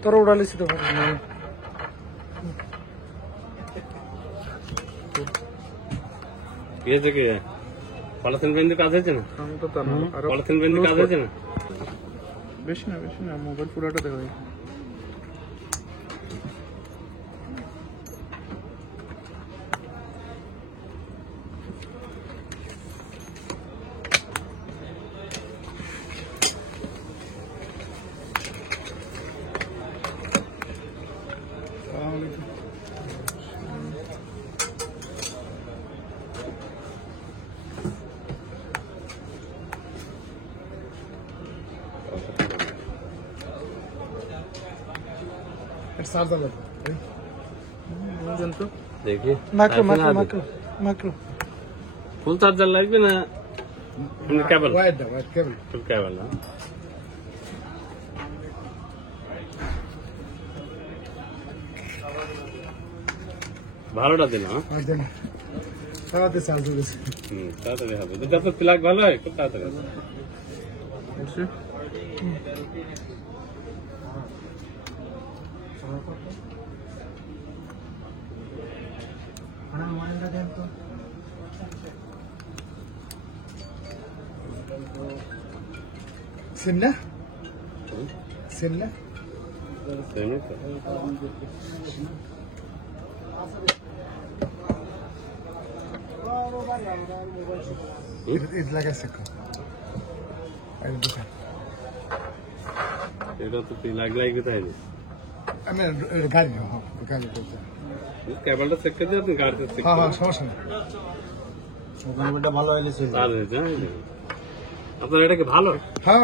তোরা উড়ালিস তো ইয়ে থেকে পলিথিন বেঁধে কাজ হয়েছে না? পলিথিন বেঁধে কাজ হয়েছে না? বেশি না মোবাইল পুরাটা দেখা যায়। দেখি মাইক্রো ফুল চার্জার লাগবে না কেবল? ফুল কেবল না? ভালোটা দিলাম। তাড়াতাড়ি হবে, দুটা তো প্লাগ ভালো হয়, খুব তাড়াতাড়ি হবে। সিমলা এটা তো প্লাগ লাগবে তাই না? কেবলটা চেক করে দিয়ে আপনি গাড়িতে চেক সমস্যা নেই। আপনার এটা কি ভালো? হ্যাঁ